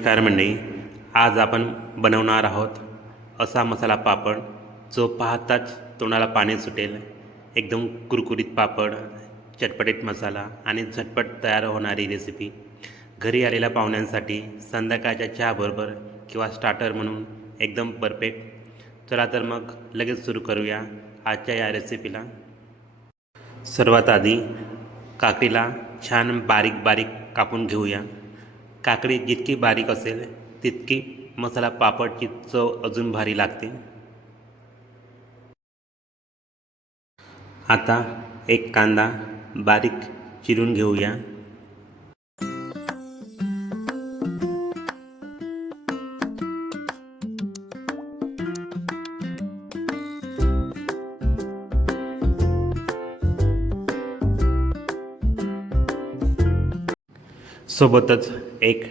नमस्कार मंडळी आज आपण बनवणार आहोत असा मसाला पापड जो पाहताच तोंडाला पाणी सुटेल. एकदम कुरकुरीत पापड चटपटीत मसाला आणि झटपट तयार होणारी रेसिपी घरी आलेल्या पाहुण्यांसाठी संध्याकाळच्या चहाबरोबर किंवा स्टार्टर म्हणून एकदम परफेक्ट चला तर मग लगेच सुरू करूया आजच्या या रेसिपीला सर्वात आधी काकडीला छान बारीक बारीक कापून घेऊया. काकडी जितकी बारीक असेल तितकी मसाला पापडची चव अजून भारी लागते. आता एक कांदा बारीक चिरून घेऊया. सोबतच एक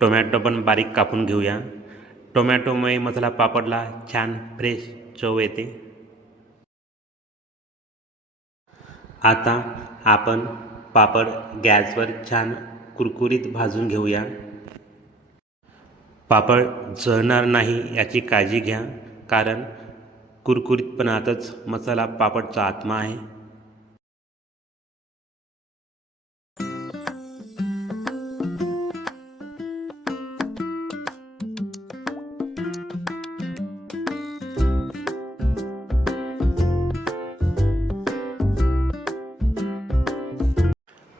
टोमॅटो पण बारीक कापून घेऊया. टोमॅटोमुळे मसाला पापडला छान फ्रेश चव येते. आता आपण पापड गॅसवर छान कुरकुरीत भाजून घेऊया. पापड जळणार नाही याची काळजी घ्या कारण कुरकुरीतपणातच मसाला पापडचा आत्मा आहे.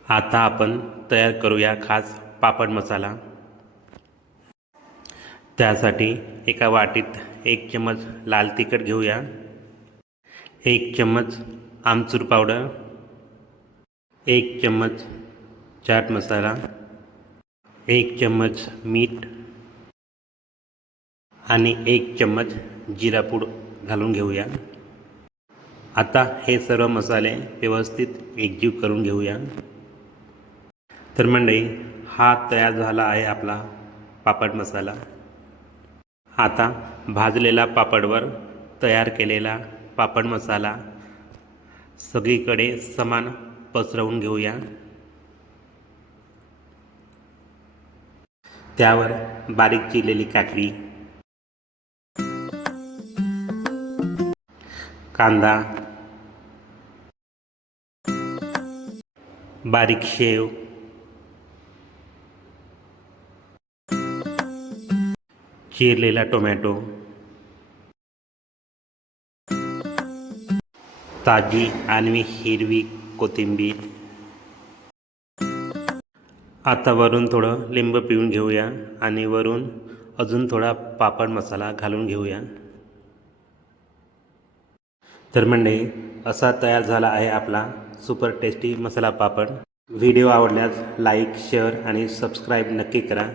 आता आपण तयार करूया खास पापड मसाला. त्यासाठी एका वाटीत एक चम्मच लाल तिखट घेऊया. एक चम्मच आमचूर पावडर. एक चम्मच चाट मसाला. एक चम्मच मीठ. आणि एक चम्मच जिरापूड घालून घेऊया. आता हे सर्व मसाले व्यवस्थित एकजीव करून घेऊया. तर मंडळी हा तयार झाला आहे आपला पापड मसाला. आता भाजलेला पापडवर तयार केलेला पापड मसाला सगळीकडे समान पसरवून घेऊया. त्यावर बारीक चिरलेली काकडी कांदा बारीक शेव चिरलेला टोमॅटो. ताजी आणि हिरवी कोथिंबीर. आता वरून थोडं लिंब पिळून घेऊया आणि वरून अजून थोडा पापड मसाला घालून घेऊया. तर मंडळी असा तयार झाला आहे आपला super tasty masala papad. Video आवडल्यास लाईक शेअर आणि सबस्क्राईब नक्की करा.